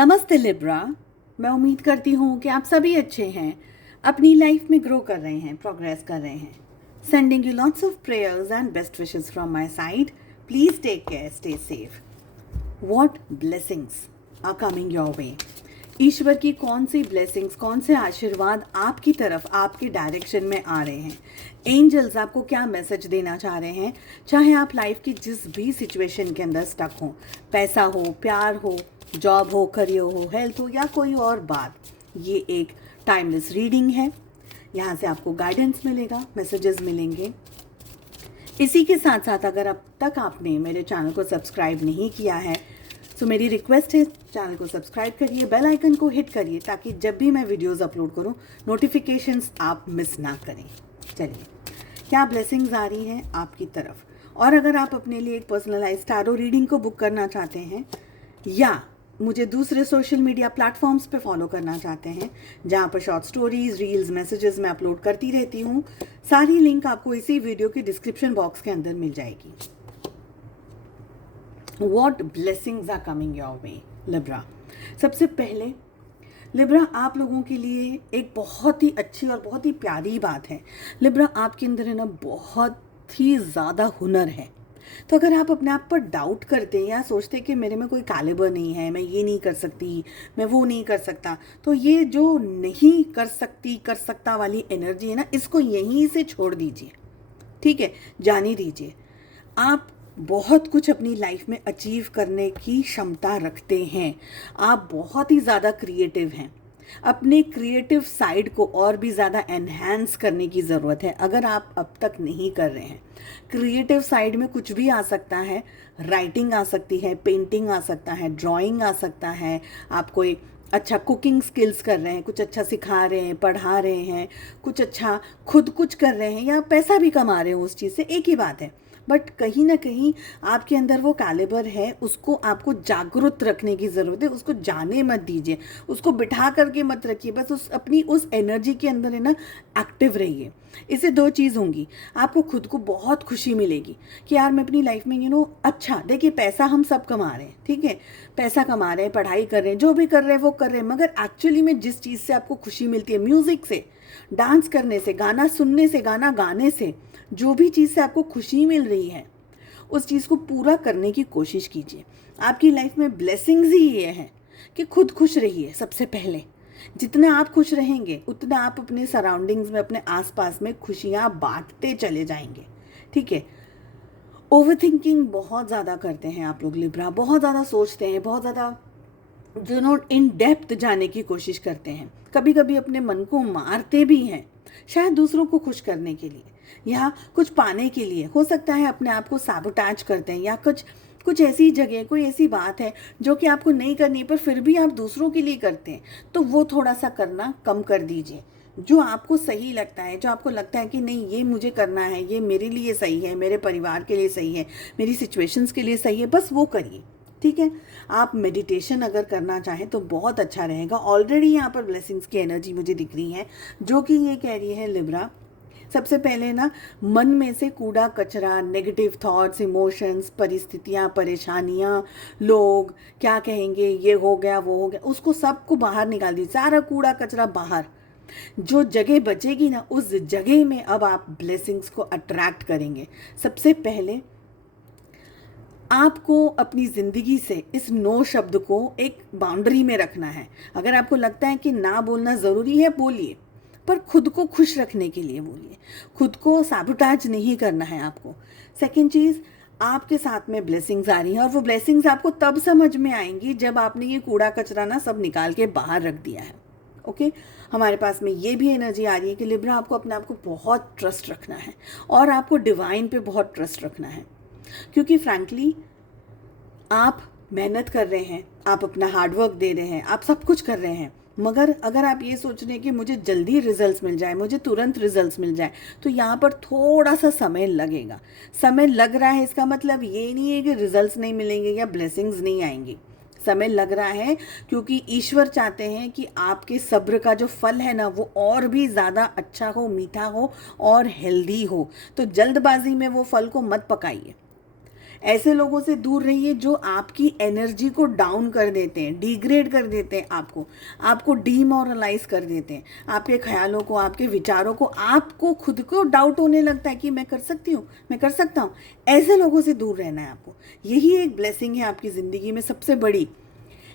नमस्ते लिब्रा। मैं उम्मीद करती हूँ कि आप सभी अच्छे हैं, अपनी लाइफ में ग्रो कर रहे हैं, प्रोग्रेस कर रहे हैं। Sending you lots of prayers and best wishes from my side. Please take care, stay safe. What blessings are coming your way? ईश्वर की कौन सी ब्लेसिंग्स, कौन से आशीर्वाद आपकी तरफ, आपके डायरेक्शन में आ रहे हैं? एंजल्स आपको क्या मैसेज देना चाह रहे हैं? चाहे आप लाइफ की जिस भी सिचुएशन के अंदर स्टक हो, पैसा हो, प्यार हो, जॉब हो, करियर हो, हेल्थ हो या कोई और बात, ये एक टाइमलेस रीडिंग है। यहाँ से आपको गाइडेंस मिलेगा, मैसेजेस मिलेंगे। इसी के साथ साथ अगर अब तक आपने मेरे चैनल को सब्सक्राइब नहीं किया है तो मेरी रिक्वेस्ट है, चैनल को सब्सक्राइब करिए, बेल आइकन को हिट करिए ताकि जब भी मैं वीडियोस अपलोड करूं नोटिफिकेशंस आप मिस ना करें। चलिए, क्या ब्लेसिंग्स आ रही हैं आपकी तरफ? और अगर आप अपने लिए एक पर्सनलाइज्ड टैरो रीडिंग को बुक करना चाहते हैं या मुझे दूसरे सोशल मीडिया प्लेटफॉर्म्स पे फॉलो करना चाहते हैं जहाँ पर शॉर्ट स्टोरीज, रील्स, मैसेजेस मैं अपलोड करती रहती हूँ, सारी लिंक आपको इसी वीडियो के डिस्क्रिप्शन बॉक्स के अंदर मिल जाएगी। What blessings are coming your way Libra? सबसे पहले लिब्रा, आप लोगों के लिए एक बहुत ही अच्छी और बहुत ही प्यारी बात है। लिब्रा, आपके अंदर है ना बहुत ही ज़्यादा हुनर है। तो अगर आप अपने आप पर डाउट करते हैं या सोचते हैं कि मेरे में कोई कैलिबर नहीं है, मैं ये नहीं कर सकती, मैं वो नहीं कर सकता, तो ये जो नहीं कर सकती कर सकता वाली एनर्जी है ना, इसको यहीं से छोड़ दीजिए। ठीक है, जाने दीजिए। आप बहुत कुछ अपनी लाइफ में अचीव करने की क्षमता रखते हैं। आप बहुत ही ज़्यादा क्रिएटिव हैं। अपने क्रिएटिव साइड को और भी ज़्यादा एनहांस करने की ज़रूरत है अगर आप अब तक नहीं कर रहे हैं। क्रिएटिव साइड में कुछ भी आ सकता है, राइटिंग आ सकती है, पेंटिंग आ सकता है, ड्राइंग आ सकता है, आप कोई अच्छा कुकिंग स्किल्स कर रहे हैं, कुछ अच्छा सिखा रहे हैं, पढ़ा रहे हैं, कुछ अच्छा खुद कुछ कर रहे हैं या पैसा भी कमा रहे हो उस चीज़ से, एक ही बात है। बट कहीं ना कहीं आपके अंदर वो कैलिबर है, उसको आपको जागरूक रखने की ज़रूरत है। उसको जाने मत दीजिए, उसको बिठा करके मत रखिए, बस उस एनर्जी के अंदर है ना एक्टिव रहिए। इससे दो चीज़ होंगी, आपको खुद को बहुत खुशी मिलेगी कि यार मैं अपनी लाइफ में अच्छा, देखिए पैसा हम सब कमा रहे हैं, ठीक है, पैसा कमा रहे हैं, पढ़ाई कर रहे हैं, जो भी कर रहे हैं वो कर रहे हैं, मगर एक्चुअली में जिस चीज़ से आपको खुशी मिलती है, म्यूज़िक से, डांस करने से, गाना सुनने से, गाना गाने से, जो भी चीज़ से आपको खुशी मिल रही है उस चीज़ को पूरा करने की कोशिश कीजिए। आपकी लाइफ में ब्लेसिंग्स ही ये है कि खुद खुश रहिए। सबसे पहले जितना आप खुश रहेंगे उतना आप अपने सराउंडिंग्स में, अपने आसपास में खुशियाँ बांटते चले जाएंगे। ठीक है, ओवर थिंकिंग बहुत ज़्यादा करते हैं आप लोग लिब्रा, बहुत ज़्यादा सोचते हैं, बहुत ज़्यादा इन डेप्थ जाने की कोशिश करते हैं, कभी कभी अपने मन को मारते भी हैं, शायद दूसरों को खुश करने के लिए या कुछ पाने के लिए। हो सकता है अपने आप को सैबोटेज करते हैं या कुछ कुछ ऐसी जगह, कोई ऐसी बात है जो कि आपको नहीं करनी पर फिर भी आप दूसरों के लिए करते हैं, तो वो थोड़ा सा करना कम कर दीजिए। जो आपको सही लगता है, जो आपको लगता है कि नहीं ये मुझे करना है, ये मेरे लिए सही है, मेरे परिवार के लिए सही है, मेरी सिचुएशंस के लिए सही है, बस वो करिए। ठीक है, आप मेडिटेशन अगर करना चाहें तो बहुत अच्छा रहेगा। ऑलरेडी यहाँ पर ब्लेसिंग्स की एनर्जी मुझे दिख रही है जो कि ये कह रही है लिब्रा, सबसे पहले ना मन में से कूड़ा कचरा, नेगेटिव थॉट्स, इमोशंस, परिस्थितियाँ, परेशानियाँ, लोग क्या कहेंगे, ये हो गया वो हो गया, उसको सबको बाहर निकाल दीजिए, सारा कूड़ा कचरा बाहर। जो जगह बचेगी ना उस जगह में अब आप ब्लेसिंग्स को अट्रैक्ट करेंगे। सबसे पहले आपको अपनी ज़िंदगी से इस नो शब्द को एक बाउंड्री में रखना है। अगर आपको लगता है कि ना बोलना ज़रूरी है, बोलिए, पर खुद को खुश रखने के लिए बोलिए, खुद को सैबोटेज नहीं करना है आपको। सेकंड चीज़, आपके साथ में ब्लेसिंग्स आ रही हैं और वो ब्लेसिंग्स आपको तब समझ में आएंगी जब आपने ये कूड़ा कचरा ना सब निकाल के बाहर रख दिया है। ओके, हमारे पास में ये भी एनर्जी आ रही है कि लिब्रा, आपको अपने आप को बहुत ट्रस्ट रखना है और आपको डिवाइन पे बहुत ट्रस्ट रखना है, क्योंकि फ्रैंकली आप मेहनत कर रहे हैं, आप अपना हार्डवर्क दे रहे हैं, आप सब कुछ कर रहे हैं, मगर अगर आप ये सोच रहे हैं कि मुझे जल्दी रिजल्ट्स मिल जाए, मुझे तुरंत रिजल्ट्स मिल जाए, तो यहाँ पर थोड़ा सा समय लगेगा। समय लग रहा है इसका मतलब ये नहीं है कि रिजल्ट्स नहीं मिलेंगे या ब्लेसिंग्स नहीं आएंगी। समय लग रहा है क्योंकि ईश्वर चाहते हैं कि आपके सब्र का जो फल है ना वो और भी ज़्यादा अच्छा हो, मीठा हो और हेल्दी हो। तो जल्दबाजी में वो फल को मत पकाइए। ऐसे लोगों से दूर रहिए जो आपकी एनर्जी को डाउन कर देते हैं, डिग्रेड कर देते हैं, आपको डीमोरलाइज कर देते हैं, आपके ख्यालों को, आपके विचारों को, आपको खुद को डाउट होने लगता है कि मैं कर सकती हूँ, मैं कर सकता हूँ। ऐसे लोगों से दूर रहना है आपको। यही एक ब्लेसिंग है आपकी ज़िंदगी में सबसे बड़ी।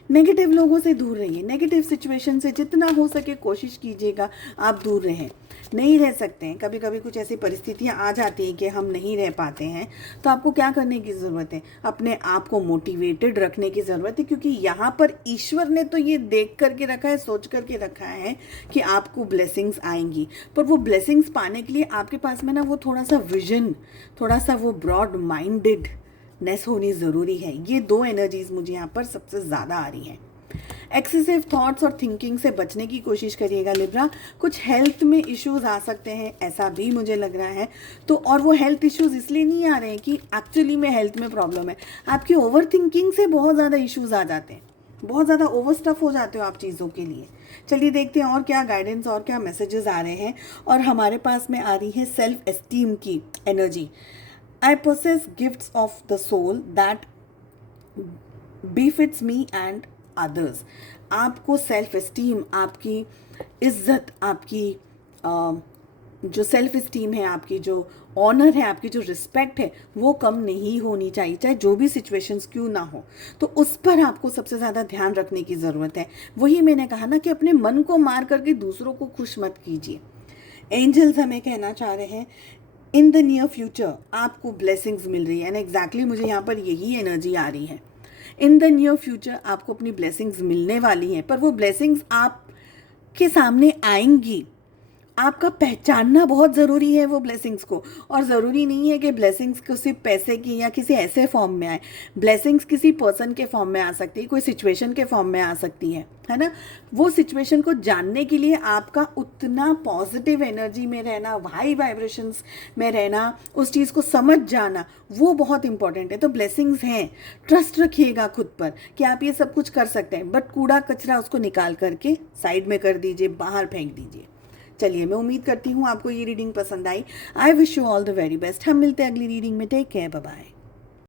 नेगेटिव लोगों से दूर रहिए, नेगेटिव सिचुएशन से जितना हो सके कोशिश कीजिएगा आप दूर रहें। नहीं रह सकते हैं, कभी कभी कुछ ऐसी परिस्थितियां आ जाती हैं कि हम नहीं रह पाते हैं, तो आपको क्या करने की ज़रूरत है? अपने आप को मोटिवेटेड रखने की ज़रूरत है, क्योंकि यहाँ पर ईश्वर ने तो ये देख करके रखा है, सोच करके रखा है कि आपको ब्लेसिंग्स आएंगी। पर वो ब्लेसिंग्स पाने के लिए आपके पास में ना वो थोड़ा सा विजन, थोड़ा सा वो ब्रॉड माइंडेडनेस होनी ज़रूरी है। ये दो एनर्जीज मुझे यहाँ पर सबसे ज़्यादा आ रही हैं। एक्सेसिव थॉट्स और थिंकिंग से बचने की कोशिश करिएगा लिब्रा। कुछ हेल्थ में इश्यूज आ सकते हैं, ऐसा भी मुझे लग रहा है। तो और वो हेल्थ इश्यूज इसलिए नहीं आ रहे हैं कि एक्चुअली में हेल्थ में प्रॉब्लम है, आपकी ओवर थिंकिंग से बहुत ज़्यादा इश्यूज आ जाते हैं, बहुत ज़्यादा ओवर स्टफ हो जाते हो आप चीज़ों के लिए। चलिए देखते हैं और क्या गाइडेंस और क्या मैसेजेस आ रहे हैं। और हमारे पास में आ रही है सेल्फ एस्टीम की energy. I possess gifts of the soul that befits me and others. आपको सेल्फ एस्टीम, आपकी इज्जत, आपकी जो सेल्फ एस्टीम है, आपकी जो ऑनर है, आपकी जो रिस्पेक्ट है, वो कम नहीं होनी चाहिए, चाहे जो भी सिचुएशंस क्यों ना हो। तो उस पर आपको सबसे ज़्यादा ध्यान रखने की ज़रूरत है। वही मैंने कहा ना कि अपने मन को मार करके दूसरों को खुश मत कीजिए। एंजल्स हमें कहना चाह रहे हैं इन द नियर फ्यूचर आपको ब्लेसिंग्स मिल रही है, एंड एग्जैक्टली मुझे यहाँ पर यही एनर्जी आ रही है। इन द नियर फ्यूचर आपको अपनी ब्लेसिंग्स मिलने वाली हैं, पर वो ब्लेसिंग्स आपके सामने आएंगी। आपका पहचानना बहुत ज़रूरी है वो ब्लेसिंग्स को। और ज़रूरी नहीं है कि ब्लेसिंग्स को सिर्फ पैसे की या किसी ऐसे फॉर्म में आए। ब्लेसिंग्स किसी पर्सन के फॉर्म में आ सकती है, कोई सिचुएशन के फॉर्म में आ सकती है ना। वो सिचुएशन को जानने के लिए आपका उतना पॉजिटिव एनर्जी में रहना, हाई वाइब्रेशंस में रहना, उस चीज़ को समझ जाना, वो बहुत इंपॉर्टेंट है। तो ब्लेसिंग्स हैं, ट्रस्ट रखिएगा खुद पर कि आप ये सब कुछ कर सकते हैं, बट कूड़ा कचरा उसको निकाल करके साइड में कर दीजिए, बाहर फेंक दीजिए। चलिए, मैं उम्मीद करती हूँ आपको ये रीडिंग पसंद आई। I wish you all the very best. हम मिलते हैं अगली रीडिंग में। Take care, bye bye.